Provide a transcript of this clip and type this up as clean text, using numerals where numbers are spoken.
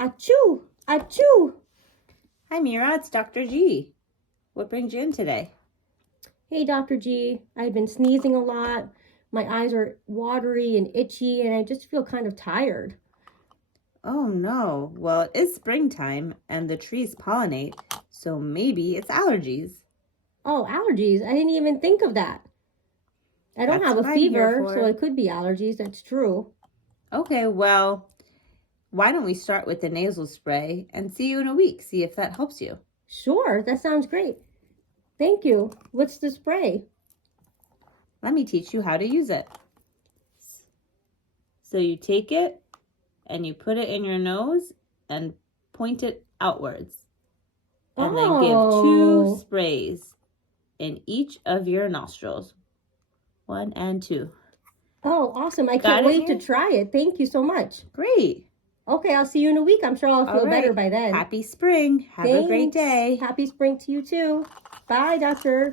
Achoo! Achoo! Hi, Mira. It's Dr. G. What brings you in today? Hey, Dr. G. I've been sneezing a lot. My eyes are watery and itchy, and I just feel kind of tired. Oh, no. Well, it is springtime, and the trees pollinate, so maybe it's allergies. Oh, allergies. I didn't even think of that. I don't That's have a what I'm here fever, for. so it could be allergies. That's true. Okay, well, why don't we start with the nasal spray and see you in a week, see if that helps you. Sure, that sounds great. Thank you. What's the spray? Let me teach you how to use it. So you take it and you put it in your nose and point it outwards. And then give 2 sprays in each of your nostrils. 1 and 2. Oh, awesome. I Got can't it, wait to Mira? try it. Thank you so much. Great. Okay, I'll see you in a week. I'm sure I'll feel All right. better by then. Happy spring. Have a great Thanks. day. Happy spring to you too. Bye, doctor.